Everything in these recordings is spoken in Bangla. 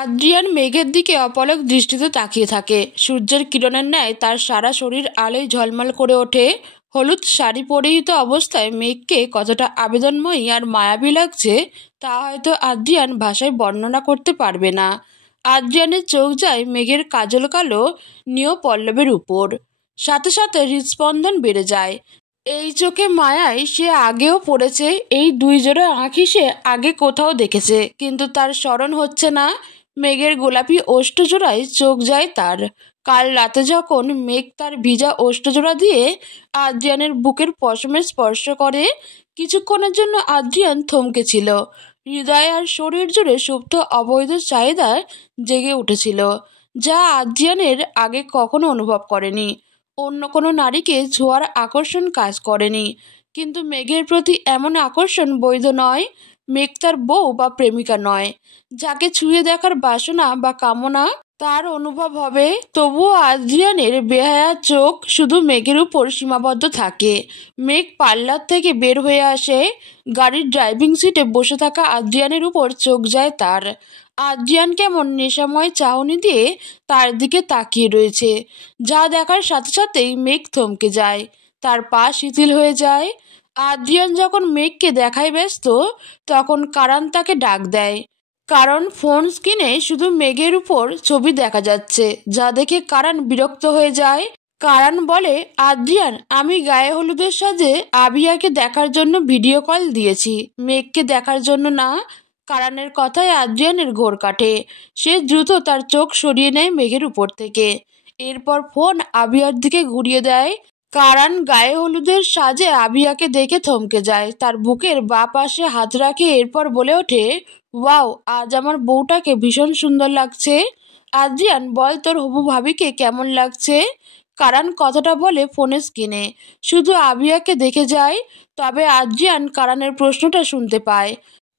আদ্রিয়ান মেঘের দিকে অপলক দৃষ্টিতে তাকিয়ে থাকে। সূর্যের কিরণের ন্যায় তার সারা শরীর আলোয় ঝলমল করে ওঠে। হলুদ শাড়ি পরিহিত অবস্থায় মেঘকে কতটা আবেদনময়ী আর মায়াবী লাগছে তা হয়তো আদ্রিয়ান ভাষায় বর্ণনা করতে পারবে না। আদ্রিয়ানের চোখ যায় মেঘের কাজল কালো নিয় পল্লবের উপর। সাথে সাথে হৃদস্পন্দন বেড়ে যায়। এই চোখে মায়ায় সে আগেও পড়েছে, এই দুই জোড়া আঁখি সে আগে কোথাও দেখেছে, কিন্তু তার স্মরণ হচ্ছে না। মেঘের গোলাপি ওষ্ঠজোড়ায় চোখ যায় তার। কাল রাতে যখন মেঘ তার ভিজা ওষ্ঠজোড়া দিয়ে আদ্রিয়ানের বুকের পশমে স্পর্শ করে, কিছুক্ষণের জন্য আদ্রিয়ান থমকেছিল। হৃদয় আর শরীর জুড়ে সুপ্ত অবৈধ চাহিদা জেগে উঠেছিল, যা আদ্রিয়ানের আগে কখনো অনুভব করেনি। অন্য কোনো নারীকে ছোঁয়ার আকর্ষণ কাজ করেনি, কিন্তু মেঘের প্রতি এমন আকর্ষণ বৈধ নয়। মেঘ তার বউ বা প্রেমিকা নয়, যাকে ছুঁয়ে দেখার বাসনা বা কামনা তার অনুভব হবে। তবুও আদ্রিয়ানের বেহায়া চোখ শুধু মেঘের উপর সীমাবদ্ধ থাকে। মেঘ পার্লার থেকে বের হয়ে আসে। গাড়ির ড্রাইভিং সিটে বসে থাকা আদ্রিয়ানের উপর চোখ যায় তার। আদ্রিয়ান কেমন নেশাময় চাহনি দিয়ে তার দিকে তাকিয়ে রয়েছে, যা দেখার সাথে সাথেই মেঘ থমকে যায়, তার পা শিথিল হয়ে যায়। আদ্রিয়ান যখন মেঘকে দেখায় ব্যস্ত, তখন কারান তাকে ডাক দেয়। কারণ ফোন স্ক্রিনে শুধু মেঘের উপর ছবি দেখা যাচ্ছে, যা দেখে কারান বিরক্ত হয়ে যায়। কারান বলে, আদ্রিয়ান, আমি গায়ে হলুদের সাজে আবিয়াকে দেখার জন্য ভিডিও কল দিয়েছি, মেঘকে দেখার জন্য না। কারানের কথায় আদ্রিয়ানের ঘোর কাটে। সে দ্রুত তার চোখ সরিয়ে নেয় মেঘের উপর থেকে। এরপর ফোন আবিয়ার দিকে ঘুরিয়ে দেয়। কারান গায়ে হলুদের সাজে আবিয়াকে দেখে থমকে যায়, তার বুকের বাঁ পাশে হাত রাখে। এরপর বলে ওঠে, ওয়াও, আজ আমার বউটাকে ভীষণ সুন্দর লাগছে। আদ্রিয়ান, বল তোর হবু ভাবিকে কেমন লাগছে। কারান কথাটা বলে ফোনের স্ক্রিনে শুধু আবিয়াকে দেখে যায়। তবে আদ্রিয়ান কারানের প্রশ্নটা শুনতে পায়,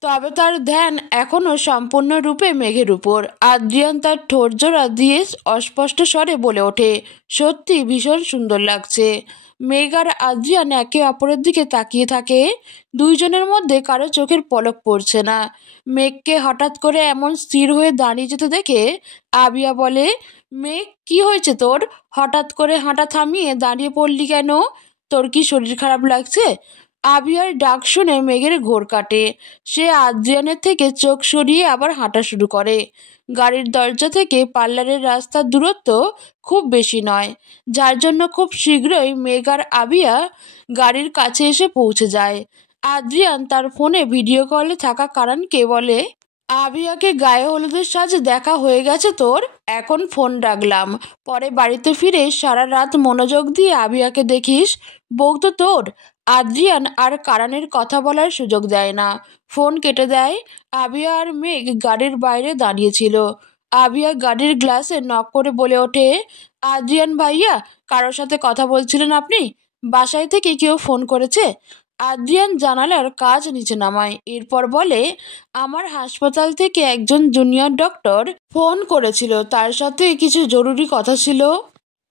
তবে তার ধ্যান এখনও সম্পূর্ণরূপে মেঘের উপর। আদ্রিয়ান তার ঠোঁট জোড়া দিয়ে অস্পষ্ট স্বরে বলে ওঠে, সত্যি ভীষণ সুন্দর লাগছে। মেঘ আর আদ্রিয়ান একে অপরের দিকে তাকিয়ে থাকে। দুইজনের মধ্যে কারো চোখের পলক পড়ছে না। মেঘকে হঠাৎ করে এমন স্থির হয়ে দাঁড়িয়ে যেতে দেখে আবিয়া বলে, মেঘ, কি হয়েছে তোর? হঠাৎ করে হাঁটা থামিয়ে দাঁড়িয়ে পড়লি কেন? তোর কি শরীর খারাপ লাগছে? আবিয়ার ডাক শুনে মেঘের ঘোর কাটে। সে আদ্রিয়ানের থেকে চোখ সরিয়ে আবার হাঁটা শুরু করে। গাড়ির দরজা থেকে পার্লারের রাস্তার দূরত্ব খুব বেশি নয়, যার জন্য খুব শীঘ্রই মেঘ আর আবিয়া গাড়ির কাছে এসে পৌঁছে যায়। আদ্রিয়ান তার ফোনে ভিডিও কলে থাকা কারানকে বলে, আবিয়াকে গায়ে হলুদের সাজে দেখা হয়ে গেছে তোর, এখন ফোন রাখলাম, পরে বাড়িতে ফিরে সারা রাত মনোযোগ দিয়ে আবিয়াকে দেখিস। বউ তো তোর। আদ্রিয়ান আর কারানের কথা বলার সুযোগ দেয় না, ফোন কেটে দেয়। আবিয়া আর মেঘ গাড়ির বাইরে দাঁড়িয়েছিল। আবিয়া গাড়ির গ্লাসে নক করে বলে ওঠে, আদ্রিয়ান ভাইয়া, কারোর সাথে কথা বলছিলেন আপনি? বাসায় থেকে কেউ ফোন করেছে? আদ্রিয়ান জানালার কাজ নিচে নামায়। এরপর বলে, আমার হাসপাতাল থেকে একজন জুনিয়র ডক্টর ফোন করেছিল, তার সাথে কিছু জরুরি কথা ছিল।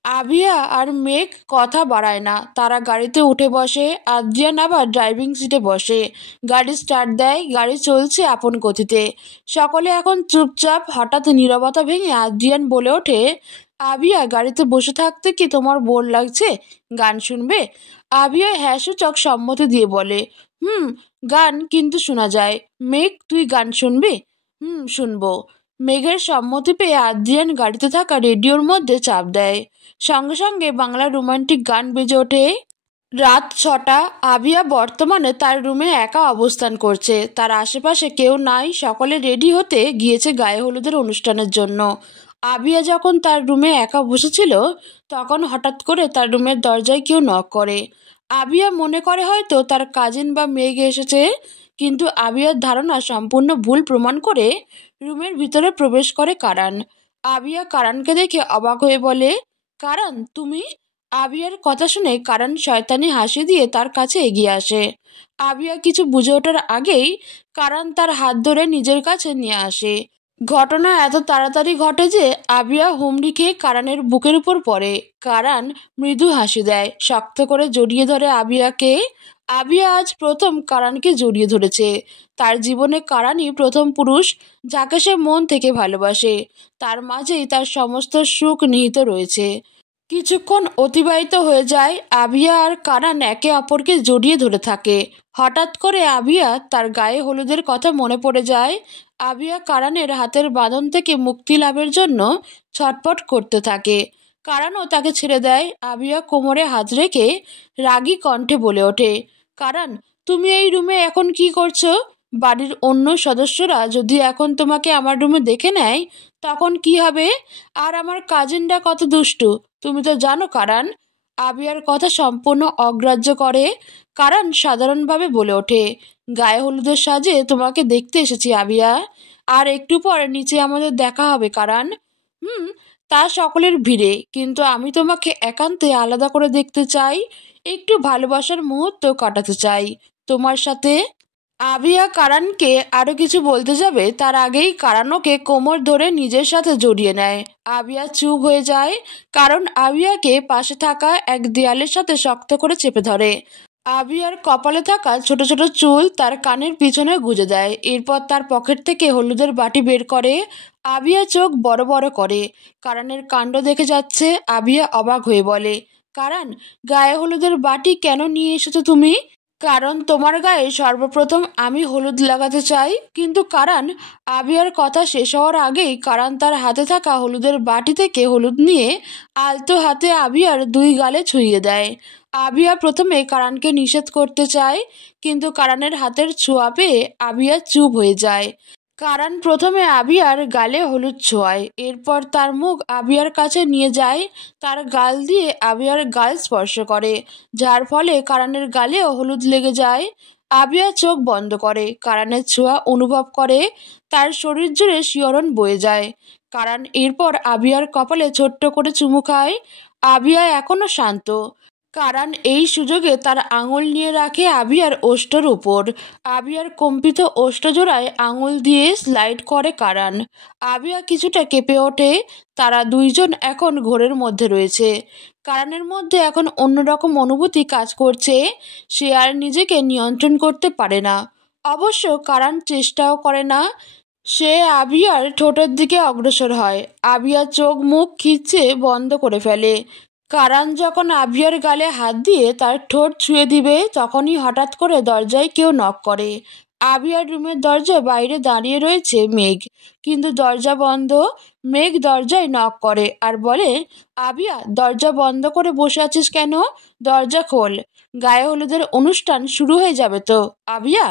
আবিয়া আর মেঘ কথা বাড়ায় না, তারা গাড়িতে উঠে বসে। আদ্রিয়ান আবার ড্রাইভিং সিটে বসে। গাড়ি স্টার্ট দেয়। গাড়ি চলছে আপন গতিতে। সকলে এখন চুপচাপ। হঠাৎ নীরবতা ভেঙে আদ্রিয়ান বলে ওঠে, আবিয়া, গাড়িতে বসে থাকতে কি তোমার বোর লাগছে? গান শুনবে? আবিয়া হ্যাঁ সূচক সম্মতি দিয়ে বলে, গান কিন্তু শোনা যায়। মেঘ, তুই গান শুনবি? শুনবো। মেঘের সম্মতি পেয়ে আদ্রিয়ান গাড়িতে থাকা রেডিওর মধ্যে চাপ দেয়। সঙ্গে সঙ্গে বাংলা রোমান্টিক গান বেজে ওঠে। রাত 6টা। আবিয়া বর্তমানে তার রুমে একা অবস্থান করছে। তার আশেপাশে কেউ নাই, সকলে রেডি হতে গিয়েছে গায়ে হলুদের অনুষ্ঠানের জন্য। আবিয়া যখন তার রুমে একা বসেছিল, তখন হঠাৎ করে তার রুমের দরজায় কেউ নক করে। আবিয়া মনে করে হয়তো তার কাজিন বা মেঘ এসেছে, কিন্তু আবিয়ার ধারণা সম্পূর্ণ ভুল প্রমাণ করে রুমের ভিতরে প্রবেশ করে কারান। আবিয়া কারানকে দেখে অবাক হয়ে বলে, কারান, তুমি? আবিয়ার কথা শুনে কারান শয়তানি হাসি দিয়ে তার কাছে এগিয়ে আসে। আবিয়া কিছু বুঝে ওঠার আগেই কারান তার হাত ধরে নিজের কাছে নিয়ে আসে। ঘটনা এত তাড়াতাড়ি ঘটে যে আবিয়া হুমড়ি খেয়ে কারানের বুকের উপর পড়ে। কারান মৃদু হাসি দেয়, শক্ত করে জড়িয়ে ধরে আবিয়াকে। আবিয়া আজ প্রথম কারানকে জড়িয়ে ধরেছে। তার জীবনে কারানই প্রথম পুরুষ যাকে সে মন থেকে ভালোবাসে। তার মাঝেই তার সমস্ত সুখ নিহিত রয়েছে। কিছুক্ষণ অতিবাহিত হয়ে যায়, আবিয়া আর কারান একে অপরকে জড়িয়ে ধরে থাকে। হঠাৎ করে আবিয়া তার গায়ে হলুদের কথা মনে পড়ে যায়। আবিয়া কারানের হাতের বাঁধন থেকে মুক্তি লাভের জন্য ছটফট করতে থাকে। কারানও তাকে ছেড়ে দেয়। আবিয়া কোমরে হাত রেখে রাগী কণ্ঠে বলে ওঠে, কারান, তুমি এই রুমে এখন কি করছো? বাড়ির অন্য সদস্যরা যদি এখন তোমাকে আমার রুমে দেখে নেয় তখন কি হবে? আর আমার কাজিনরা কত দুষ্টু তুমি তো জানো কারান। আবিয়ার কথা সম্পূর্ণ অগ্রাহ্য করে কারান সাধারণভাবে বলে ওঠে, গায়ে হলুদের সাজে তোমাকে দেখতে এসেছি আবিয়া। আর একটু পর নিচে আমাদের দেখা হবে কারান। হুম, তা সকলের ভিড়ে, কিন্তু আমি তোমাকে একান্তে আলাদা করে দেখতে চাই। একটু ভালোবাসার মুহূর্ত কাটাতে চাই তোমার সাথে। আবিয়া কারানকে আরো কিছু বলতে যাবে তার আগেই কারান ওকে কোমর ধরে নিজের সাথে জড়িয়ে নেয়। আবিয়া চুপ হয়ে যায়, কারণ আবিয়াকে পাশে থাকা এক দেয়ালের সাথে শক্ত করে চেপে ধরে। আবিয়ার কপালে থাকা ছোট ছোট চুল তার কানের পিছনে গুজে দেয়। এরপর তার পকেট থেকে হলুদের বাটি বের করে। আবিয়া চোখ বড় বড় করে কারানের কাণ্ড দেখে যাচ্ছে। আবিয়া অবাক হয়ে বলে, কারান, গায়ে হলুদের বাটি কেন নিয়ে এসেছো তুমি? কারণ তোমার গায়ে সর্বপ্রথম আমি হলুদ লাগাতে চাই। কিন্তু কারান, আবিয়ার কথা শেষ হওয়ার আগেই কারান তার হাতে থাকা হলুদের বাটি থেকে হলুদ নিয়ে আলতো হাতে আবিয়ার দুই গালে ছুঁয়ে দেয়। আবিয়া প্রথমে কারানকে নিষেধ করতে চায়, কিন্তু কারানের হাতের ছোঁয়া পেয়ে আবিয়া চুপ হয়ে যায়। কারান প্রথমে আবিয়ার গালে হলুদ ছোঁয়ায়, এরপর তার মুখ আবিয়ার কাছে নিয়ে যায়। তার গাল দিয়ে আবিয়ার গাল স্পর্শ করে, যার ফলে কারানের গালেও হলুদ লেগে যায়। আবিয়া চোখ বন্ধ করে কারানের ছোঁয়া অনুভব করে। তার শরীর জুড়ে শিহরণ বয়ে যায়। কারান এরপর আবিয়ার কপালে ছোট্ট করে চুমু খায়। আবিয়া এখনো শান্ত। কারান এই সুযোগে তার আঙুল নিয়ে রাখে আবিয়ার ওষ্ঠের উপর। আবিয়ার কম্পিত ওষ্ঠজোড়ায় আঙুল দিয়ে স্লাইড করে কারান। আবিয়া কিছুটা কেঁপে ওঠে। তারা দুইজন এখন ঘোরের মধ্যে রয়েছে। কারানের মধ্যে এখন অন্যরকম অনুভূতি কাজ করছে। সে আর নিজেকে নিয়ন্ত্রণ করতে পারে না। অবশ্য কারান চেষ্টাও করে না। সে আবিয়ার ঠোঁটের দিকে অগ্রসর হয়। আবিয়া চোখ মুখ খিচে বন্ধ করে ফেলে। কারান যখন আবিয়ার গালে হাত দিয়ে তার ঠোঁট ছুঁয়ে দিবে তখনই হঠাৎ করে দরজায় কেউ নক করে। আবিয়ার রুমের দরজা বাইরে দাঁড়িয়ে রয়েছে মেঘ, কিন্তু দরজা বন্ধ। মেঘ দরজায় নক করে আর বলে, আবিয়া, দরজা বন্ধ করে বসে আছিস কেন? দরজা খোল, গায়ে হলুদের অনুষ্ঠান শুরু হয়ে যাবে তো। আবিয়া।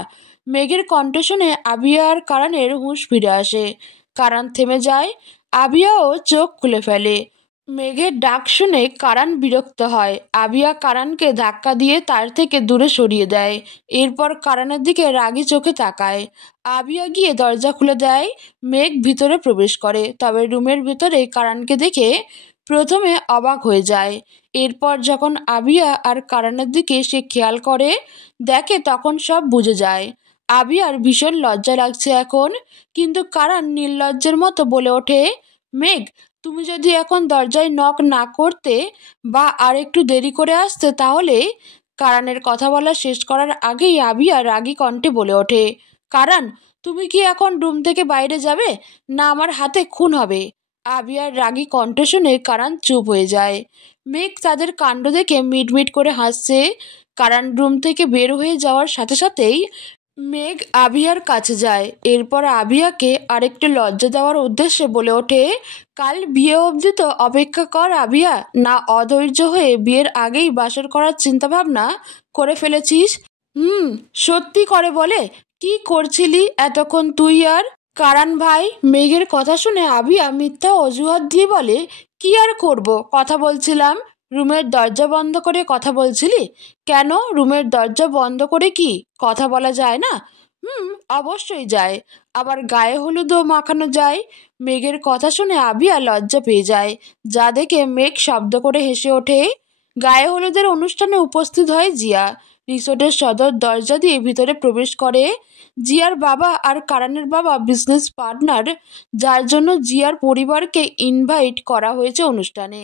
মেঘের কণ্ঠ শুনে আবিয়া আর কারানের হুঁশ ফিরে আসে। কারান থেমে যায়। আবিয়াও চোখ খুলে ফেলে। মেঘের ডাক শুনে কারান বিরক্ত হয়। আবিয়া কারানকে ধাক্কা দিয়ে তার থেকে দূরে সরিয়ে দেয়। এরপর কারানের দিকে রাগী চোখে তাকায়। আবিয়া গিয়ে দরজা খুলে দেয়। মেঘ ভিতরে প্রবেশ করে, তবে রুমের ভিতরে কারানকে দেখে প্রথমে অবাক হয়ে যায়। এরপর যখন আবিয়া আর কারানের দিকে সে খেয়াল করে দেখে তখন সব বুঝে যায়। আবিয়ার ভীষণ লজ্জা লাগছে এখন, কিন্তু কারান নির্লজ্জের মতো বলে ওঠে, মেঘ, তুমি যদি এখন দরজায় নক না করতে বা আর একটু দেরি করে আসতে তাহলে। কারানের কথা বলা শেষ করার আগেই আবিয়া রাগী কণ্ঠে বলে ওঠে, কারান, তুমি কি এখন রুম থেকে বাইরে যাবে, না আমার হাতে খুন হবে? আবিয়ার রাগী কণ্ঠ শুনে কারান চুপ হয়ে যায়। মেঘ তাদের কাণ্ড দেখে মিটমিট করে হাসছে। কারান রুম থেকে বের হয়ে যাওয়ার সাথে সাথেই মেঘ আবিয়ার কাছে যায়। এরপর আবিয়াকে আরেকটু লজ্জা দেওয়ার উদ্দেশ্যে বলে ওঠে, কাল বিয়ে অবধি তো অপেক্ষা কর আবিয়া, না অধৈর্য হয়ে বিয়ের আগেই বাসর করার চিন্তাভাবনা করে ফেলেছিস? সত্যি করে বলে, কি করছিলি এতক্ষণ তুই আর? কারান ভাই। মেঘের কথা শুনে আবিয়া মিথ্যা অজুহাত দিয়ে বলে, কি আর করব, কথা বলছিলাম। রুমের দরজা বন্ধ করে কথা বলছিলি? কেন, রুমের দরজা বন্ধ করে কি কথা বলা যায় না? অবশ্যই যায়, আবার গায়ে হলুদও মাখানো যায়। মেঘের কথা শুনে আবিয়া লজ্জা পেয়ে যায়, যা দেখে মেঘ শব্দ করে হেসে ওঠে। গায়ে হলুদের অনুষ্ঠানে উপস্থিত হয় জিয়া। রিসোর্টের সদর দরজা দিয়ে ভিতরে প্রবেশ করে। জিয়ার বাবা আর কারানের বাবা বিজনেস পার্টনার, যার জন্য জিয়ার পরিবারকে ইনভাইট করা হয়েছে অনুষ্ঠানে।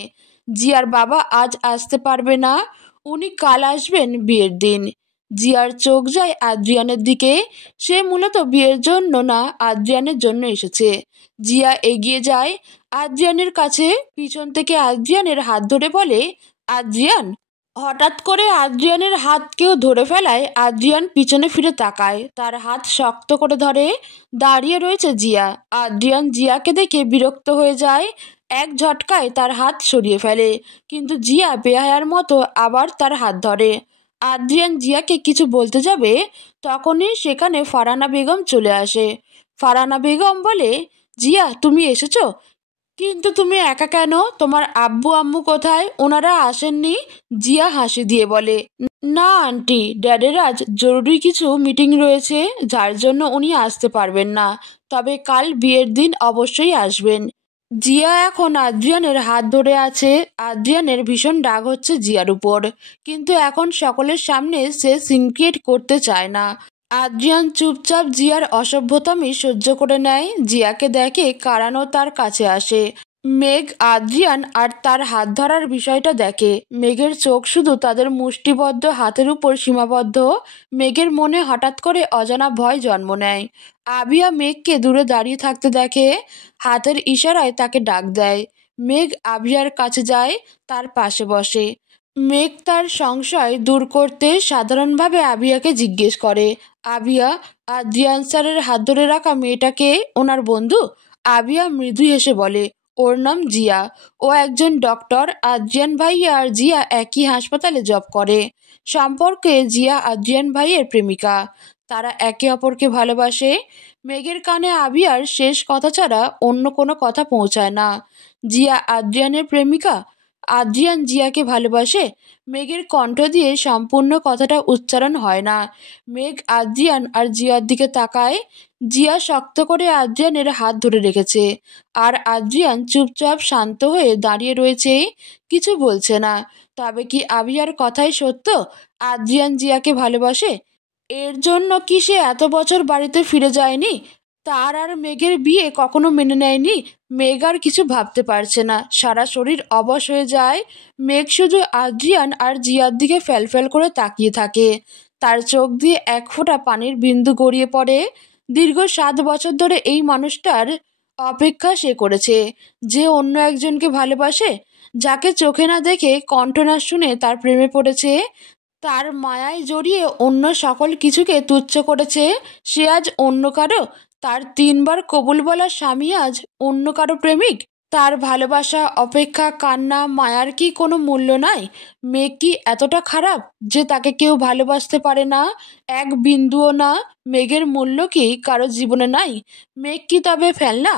জিয়ার বাবা আজ আসতে পারবে না, উনি কাল আসবেন বিয়ের দিন। জিয়ার চোখ যায় আদ্রিয়ানের দিকে। সে মূলত বিয়ের জন্য না, আদ্রিয়ানের জন্য এসেছে। জিয়া এগিয়ে যায় আদ্রিয়ানের কাছে, পিছন থেকে আদ্রিয়ানের হাত ধরে বলে, আদ্রিয়ান। হঠাৎ করে আদ্রিয়ানের হাত কেউ ধরে ফেলায় আদ্রিয়ান পিছনে ফিরে তাকায়। তার হাত শক্ত করে ধরে দাঁড়িয়ে রয়েছে জিয়া। আদ্রিয়ান জিয়াকে দেখে বিরক্ত হয়ে যায়, এক ঝটকায় তার হাত সরিয়ে ফেলে, কিন্তু জিয়া বেহায়ার মতো আবার তার হাত ধরে। আদ্রিয়ান জিয়াকে কিছু বলতে যাবে, তখনই সেখানে ফারহানা বেগম চলে আসে। ফারহানা বেগম বলে, জিয়া তুমি এসেছো, কিন্তু তুমি একা কেন? তোমার আব্বু আম্মু কোথায়? ওনারা আসেননি? জিয়া হাসি দিয়ে বলে, না আন্টি, ড্যাডের আজ জরুরি কিছু মিটিং রয়েছে, যার জন্য উনি আসতে পারবেন না, তবে কাল বিয়ের দিন অবশ্যই আসবেন। জিয়া এখন আদ্রিয়ানের হাত ধরে আছে। আদ্রিয়ানের ভীষণ রাগ হচ্ছে জিয়ার উপর, কিন্তু এখন সকলের সামনে সে সিনক্রিয়েট করতে চায় না। আদ্রিয়ান চুপচাপ জিয়ার অসভ্যতামি সহ্য করে নেয়। জিয়াকে দেখে কারানও তার কাছে আসে। মেঘ আদ্রিয়ান আর তার হাত ধরার বিষয়টা দেখে। মেঘের চোখ শুধু তাদের মুষ্টিবদ্ধ হাতের উপর সীমাবদ্ধ। মেঘের মনে হঠাৎ করে অজানা ভয় জন্ম নেয়। আবিয়া মেঘকে দূরে দাঁড়িয়ে থাকতে দেখে, হাতের ইশারায় তাকে ডাক দেয়। মেঘ আবিয়ার কাছে যায়, তার পাশে বসে। মেঘ তার সংশয় দূর করতে সাধারণভাবে আবিয়াকে জিজ্ঞেস করে, আবিয়া, আদ্রিয়ান স্যারের হাত ধরে রাখা মেয়েটাকে ওনার বন্ধু? আবিয়া মৃদু হেসে বলে, ওর নাম জিয়া, ও একজন ডক্টর। আদ্রিয়ান ভাইয়া আর জিয়া একই হাসপাতালে জব করে। সম্পর্কে জিয়া আদ্রিয়ান ভাইয়ের প্রেমিকা, তারা একে অপরকে ভালোবাসে। মেঘের কানে আবিয়ার শেষ কথা ছাড়া অন্য কোনো কথা পৌঁছায় না। জিয়া আদ্রিয়ানের প্রেমিকা, আদ্রিয়ান জিয়াকে ভালোবাসে। মেঘের কণ্ঠ দিয়ে সম্পূর্ণ কথাটা উচ্চারণ হয় না। মেঘ আদ্রিয়ান আর জিয়ার দিকে তাকায়। জিয়া শক্ত করে আদ্রিয়ানের হাত ধরে রেখেছে, আর আদ্রিয়ান চুপচাপ শান্ত হয়ে দাঁড়িয়ে রয়েছে, কিছু বলছে না। তবে কি আবিয়ার কথাই সত্য? আদ্রিয়ান জিয়াকে ভালোবাসে। এর জন্য কি সে এত বছর বাড়িতে ফিরে যায়নি? তার আর মেঘের বিয়ে কখনো মেনে নেয়নি? মেঘ আর কিছু ভাবতে পারছে না, সারা শরীর অবশ হয়ে যায়। মেঘ শুধু আদ্রিয়ান আর জিয়ার দিকে ফ্যালফ্যাল করে তাকিয়ে থাকে। তার চোখ দিয়ে এক ফোঁটা পানির বিন্দু গড়িয়ে পড়ে। দীর্ঘ 7 বছর ধরে এই মানুষটার অপেক্ষা সে করেছে, যে অন্য একজনকে ভালোবাসে, যাকে চোখে না দেখে কণ্ঠ না শুনে তার প্রেমে পড়েছে, তার মায়ায় জড়িয়ে অন্য সকল কিছুকে তুচ্ছ করেছে। সে আজ অন্য কারো। তার 3বার কবুল বলা স্বামী আজ অন্য কারো প্রেমিক। তার ভালোবাসা, অপেক্ষা, কান্না, মায়ার কি কোনো মূল্য নাই? মেঘ কি এতটা খারাপ যে তাকে কেউ ভালোবাসতে পারে না? এক বিন্দুও না। মেঘের মূল্য কি কারো জীবনে নাই? মেঘ কি তবে ফেলনা?